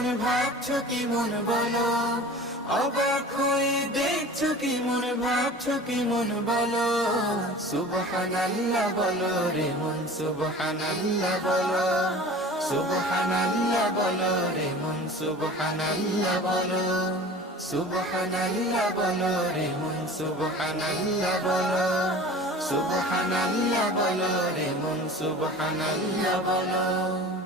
মন ভাবছো কি মন বলো, অবাক হয়ে দেখছো কি মন ভাবছো কি মন বলো। সুবহানাল্লাহ বলো রে মন, সুবহানাল্লাহ বলো, সুবহানাল্লাহ বলো রে মন, সুবহানাল্লাহ বলো, সুবহানাল্লাহ বলো রে মন, সুবহানাল্লাহ বলো, সুবহানাল্লাহ বলো রে মন, সুবহানাল্লাহ বলো।